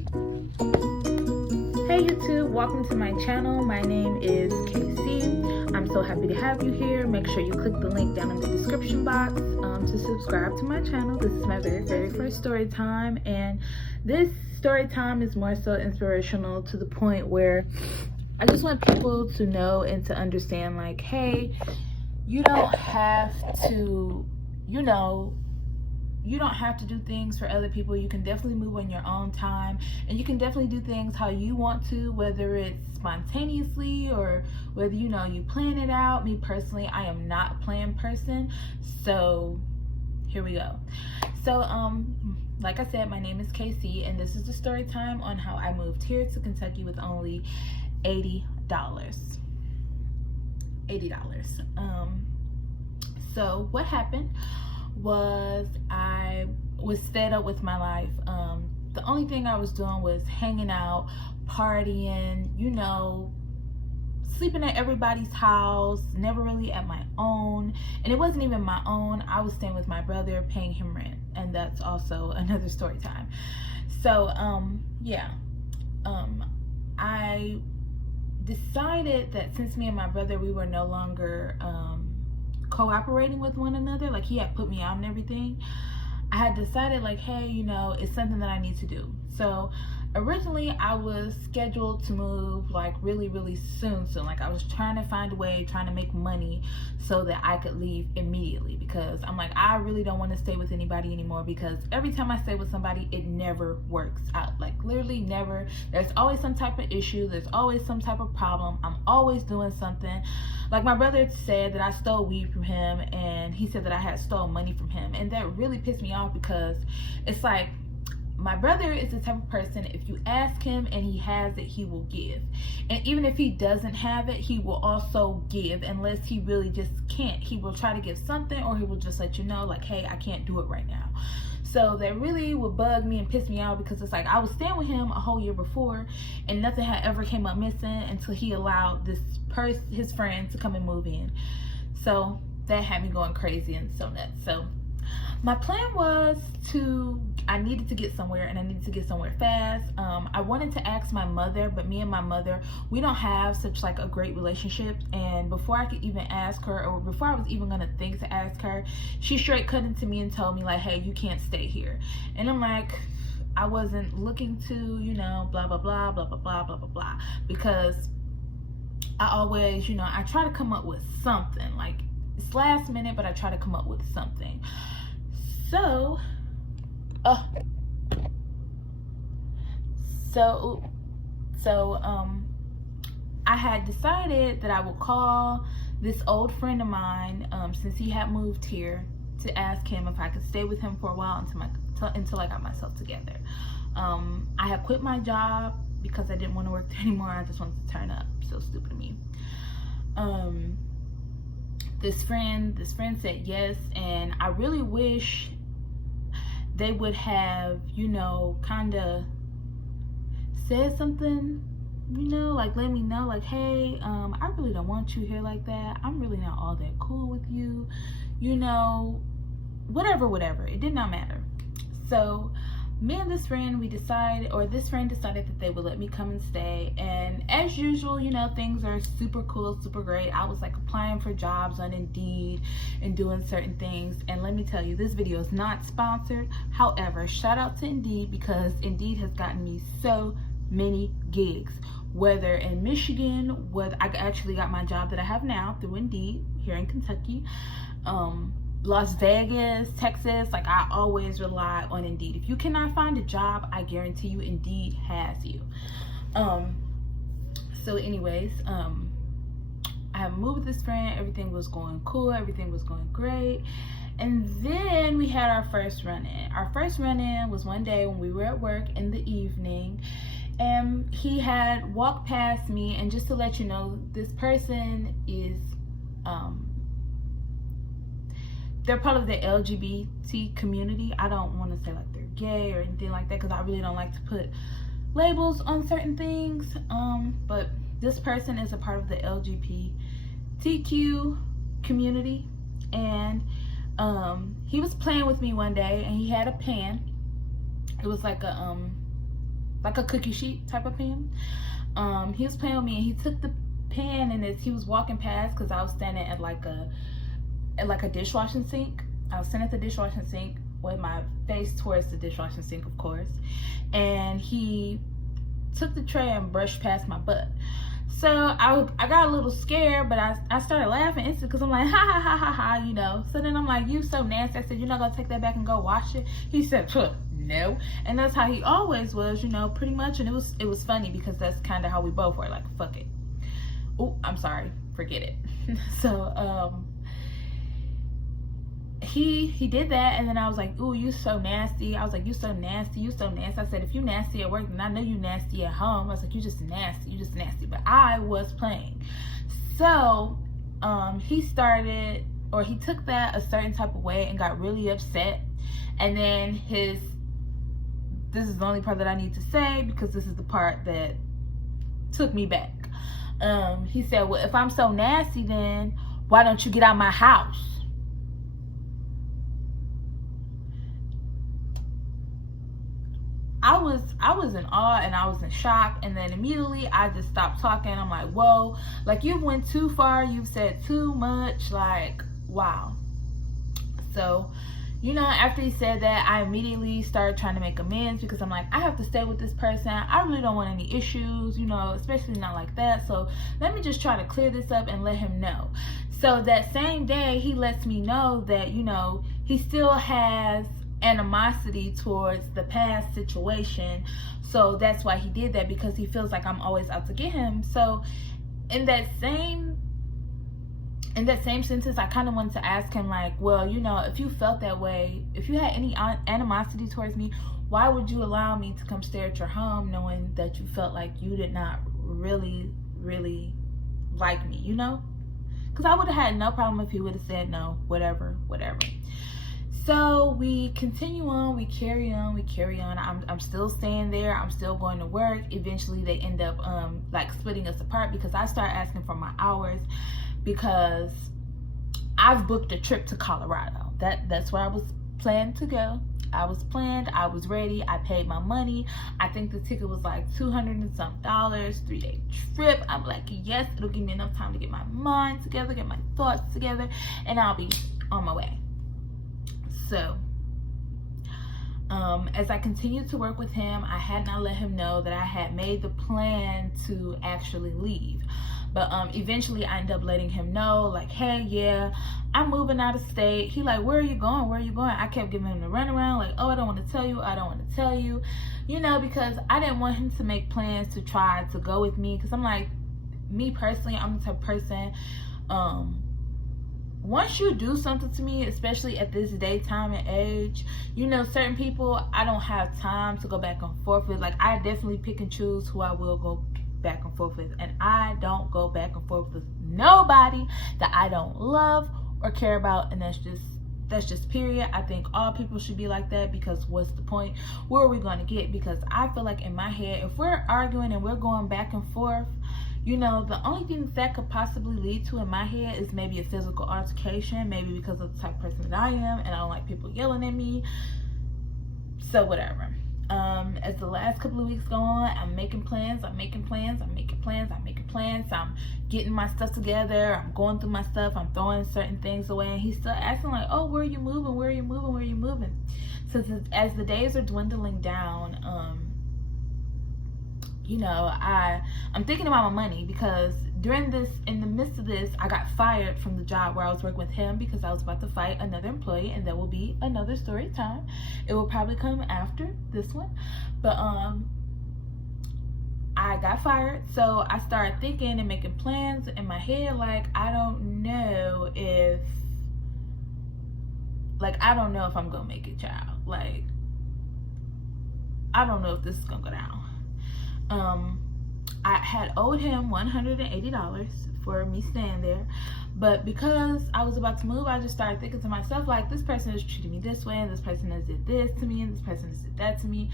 Hey YouTube, welcome to my channel. My name is KC. I'm so happy to have you here. Make sure you click the link down in the description box to subscribe to my channel. This is my very first story time, and this story time is more so inspirational to the point where I just want people to know and to understand, like, hey, you don't have to, you don't have to do things for other people. You can definitely move on your own time, and you can definitely do things how you want to, whether it's spontaneously or whether you plan it out. Me personally, I am not a planned person, so here we go. So like I said, my name is KC, and this is the story time on how I moved here to Kentucky with only $80. So what happened was I was fed up with my life. The only thing I was doing was hanging out, partying, sleeping at everybody's house, never really at my own. And it wasn't even my own. I was staying with my brother, paying him rent, and that's also another story time. So I decided that since me and my brother, we were no longer cooperating with one another, like he had put me out and everything, I had decided, like, hey, it's something that I need to do. So originally I was scheduled to move like really soon. Like I was trying to find a way, trying to make money so that I could leave immediately, because I'm like, I really don't want to stay with anybody anymore, because every time I stay with somebody, it never works out. Like literally never. There's always some type of issue, there's always some type of problem. I'm always doing something. Like my brother said that I stole weed from him, and he said that I had stolen money from him, and that really pissed me off, because it's like, my brother is the type of person, if you ask him and he has it, he will give. And even if he doesn't have it, he will also give, unless he really just can't. He will try to give something, or he will just let you know, like, hey, I can't do it right now. So that really would bug me and piss me out, because it's like, I was staying with him a whole year before, and nothing had ever came up missing until he allowed his friend to come and move in. So that had me going crazy and so nuts. So my plan was I needed to get somewhere, and I needed to get somewhere fast. I wanted to ask my mother, but me and my mother, we don't have such like a great relationship. And before I could even ask her, or before I was even gonna think to ask her, she straight cut into me and told me, like, hey, you can't stay here. And I'm like, I wasn't looking to, blah blah blah blah blah blah blah blah blah, because I always, I try to come up with something. Like, it's last minute, but I try to come up with something. So I had decided that I would call this old friend of mine, since he had moved here, to ask him if I could stay with him for a while until I got myself together. I had quit my job because I didn't want to work there anymore. I just wanted to turn up. So stupid of me. This friend said yes, and I really wish they would have, kind of said something, like let me know, like, hey, I really don't want you here like that. I'm really not all that cool with you, whatever. It did not matter. So me and this friend, this friend decided that they would let me come and stay. And as usual, things are super cool, super great. I was like applying for jobs on Indeed and doing certain things. And let me tell you, this video is not sponsored. However, shout out to Indeed, because Indeed has gotten me so many gigs, whether in Michigan, whether I actually got my job that I have now through Indeed here in Kentucky, Las Vegas, Texas. Like, I always rely on Indeed. If you cannot find a job, I guarantee you Indeed has you. So anyways, I have moved with this friend. Everything was going cool, everything was going great. And then we had our first run-in. Our first run-in was one day when we were at work in the evening, and he had walked past me. And just to let you know, this person is they're part of the LGBT community. I don't want to say like they're gay or anything like that, because I really don't like to put labels on certain things. But this person is a part of the LGBTQ community, and he was playing with me one day, and he had a pen. It was like a like a cookie sheet type of pen. He was playing with me, and he took the pen, and as he was walking past, because I was standing at like a dishwashing sink. I was standing at the dishwashing sink with my face towards the dishwashing sink, of course, and he took the tray and brushed past my butt. So I got a little scared, but I started laughing instantly, because I'm like, ha ha ha ha ha, you know. So then I'm like, you so nasty. I said, you're not gonna take that back and go wash it? He said, no. And that's how he always was, you know, pretty much. And it was funny, because that's kind of how we both were, like, fuck it. Oh, I'm sorry, forget it. So he did that, and then I was like, ooh, you so nasty. I was like, you so nasty, you so nasty. I said, if you nasty at work, then I know you nasty at home. I was like, you just nasty, but I was playing. So he took that a certain type of way and got really upset. And then this is the only part that I need to say, because this is the part that took me back. He said, well, if I'm so nasty, then why don't you get out of my house? I was in awe, and I was in shock, and then immediately I just stopped talking. I'm like, whoa, like, you've went too far, you've said too much, like, wow. So, you know, after he said that, I immediately started trying to make amends, because I'm like, I have to stay with this person. I really don't want any issues, you know, especially not like that. So let me just try to clear this up and let him know. So that same day, he lets me know that, you know, he still has animosity towards the past situation. So that's why he did that, because he feels like I'm always out to get him. So in that same sentence, I kind of wanted to ask him, like, well, you know, if you felt that way, if you had any animosity towards me, why would you allow me to come stay at your home, knowing that you felt like you did not really like me, you know? Because I would have had no problem if he would have said no, whatever. So we continue on, we carry on. I'm still staying there. I'm still going to work. Eventually they end up like splitting us apart, because I started asking for my hours, because I've booked a trip to Colorado. That's where I was planning to go. I was ready. I paid my money. I think the ticket was like $200 and some, 3-day trip. I'm like, yes, it'll give me enough time to get my mind together, get my thoughts together, and I'll be on my way. So as I continued to work with him, I had not let him know that I had made the plan to actually leave. But eventually I ended up letting him know, like, hey, yeah, I'm moving out of state. He like, where are you going? I kept giving him the runaround, like, oh, I don't want to tell you, you know, because I didn't want him to make plans to try to go with me. Because I'm like, me personally, I'm the type of person, once you do something to me, especially at this day, time, and age, you know, certain people, I don't have time to go back and forth with. Like, I definitely pick and choose who I will go back and forth with, and I don't go back and forth with nobody that I don't love or care about. And that's just period. I think all people should be like that, because what's the point? Where are we going to get? Because I feel like in my head, if we're arguing and we're going back and forth, you know, the only thing that could possibly lead to in my head is maybe a physical altercation, maybe because of the type of person that I am, and I don't like people yelling at me. So whatever. As the last couple of weeks go on, I'm making plans. I'm getting my stuff together. I'm going through my stuff. I'm throwing certain things away, and he's still asking, like, oh, where are you moving? So as the days are dwindling down, you know, I'm thinking about my money, because in the midst of this, I got fired from the job where I was working with him, because I was about to fight another employee, and there will be another story time. It will probably come after this one, but I got fired. So I started thinking and making plans in my head, like, I don't know if I'm gonna make it, child. Like, I don't know if this is gonna go down. I had owed him $180 for me staying there, but because I was about to move, I just started thinking to myself, like, this person is treating me this way, and this person has did this to me, and this person has did that to me.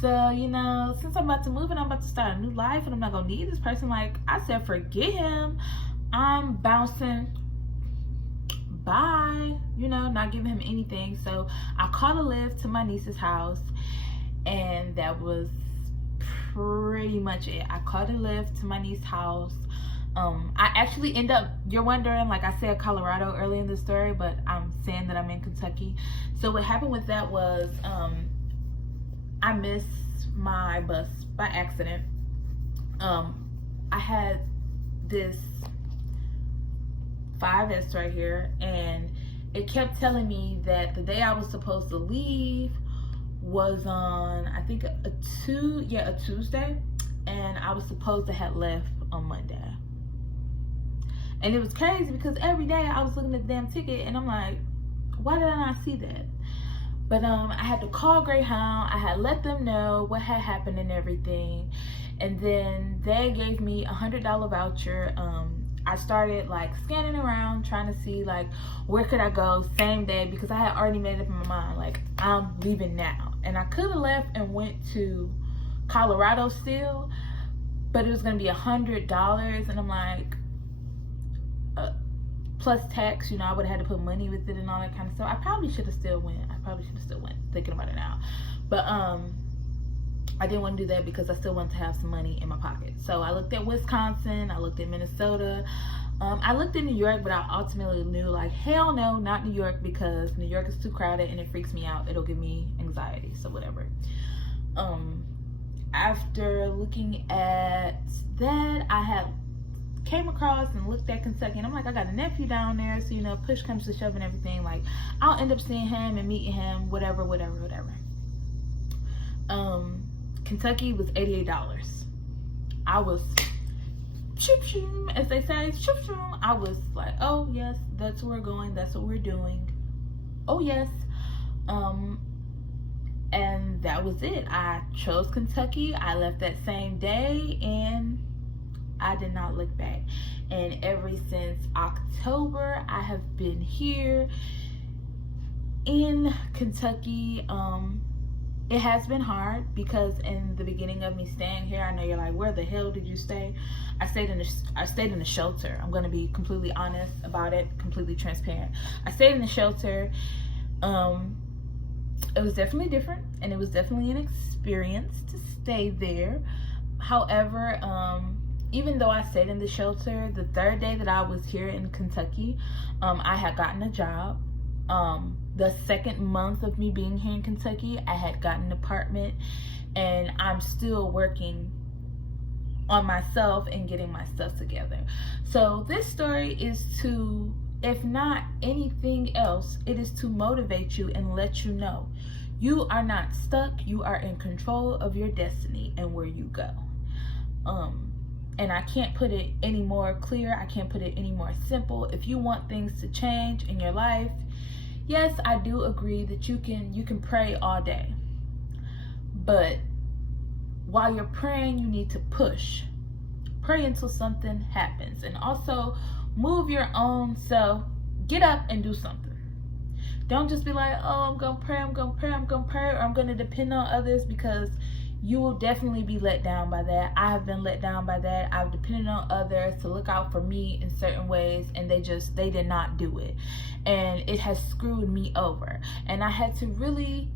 So, you know, since I'm about to move and I'm about to start a new life, and I'm not gonna need this person, like, I said, forget him. I'm bouncing. Bye. You know, not giving him anything. So I called a lift to my niece's house, and that was pretty much it. I caught a lift to my niece's house. I actually end up, you're wondering, like I said Colorado early in the story, but I'm saying that I'm in Kentucky. So what happened with that was I missed my bus by accident. I had this 5S right here, and it kept telling me that the day I was supposed to leave was on, I think a Tuesday, and I was supposed to have left on Monday. And it was crazy because every day I was looking at the damn ticket and I'm like, why did I not see that? But I had to call Greyhound. I had let them know what had happened and everything, and then they gave me $100 voucher. I started like scanning around trying to see like where could I go same day, because I had already made up in my mind like I'm leaving now. And I could have left and went to Colorado still, but it was gonna be $100, and I'm like, plus tax, you know, I would have had to put money with it and all that kind of stuff. I probably should have still went. Thinking about it now, but I didn't want to do that because I still wanted to have some money in my pocket. So I looked at Wisconsin, I looked at Minnesota, I looked at New York, but I ultimately knew like, hell no, not New York, because New York is too crowded and it freaks me out. It'll give me anxiety, so whatever. After looking at that, I had came across and looked at Kentucky, and I'm like, I got a nephew down there, so you know, push comes to shove and everything, like I'll end up seeing him and meeting him, whatever. Kentucky was $88. I was shoop shoop, as they say, shoop shoop. I was like, oh yes, that's where we're going, that's what we're doing, oh yes. And that was it. I chose Kentucky. I left that same day and I did not look back. And ever since October, I have been here in Kentucky. It has been hard because in the beginning of me staying here, I know you're like, where the hell did you stay? I stayed in a shelter. I'm gonna be completely honest about it, completely transparent. I stayed in the shelter. It was definitely different, and it was definitely an experience to stay there. However, even though I stayed in the shelter, the third day that I was here in Kentucky, I had gotten a job. The second month of me being here in Kentucky, I had gotten an apartment, and I'm still working on myself and getting my stuff together. So this story is to, if not anything else, it is to motivate you and let you know you are not stuck. You are in control of your destiny and where you go. And I can't put it any more clear. I can't put it any more simple. If you want things to change in your life, yes, I do agree that you can pray all day. But while you're praying, you need to push. Pray until something happens. And also move your own self. Get up and do something. Don't just be like, oh, I'm gonna pray, or I'm gonna depend on others, because you will definitely be let down by that. I have been let down by that. I've depended on others to look out for me in certain ways, and they did not do it. And it has screwed me over. And I had to really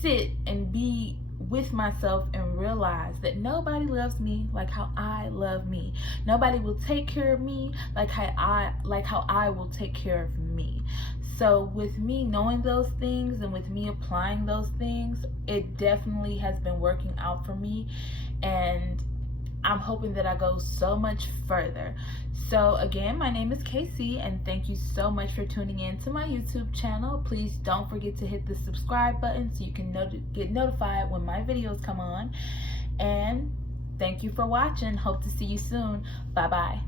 sit and be with myself and realize that nobody loves me like how I love me. Nobody will take care of me like how I will take care of me. So with me knowing those things and with me applying those things, it definitely has been working out for me, and I'm hoping that I go so much further. So again, my name is KC, and thank you so much for tuning in to my YouTube channel. Please don't forget to hit the subscribe button so you can get notified when my videos come on. And thank you for watching. Hope to see you soon. Bye bye.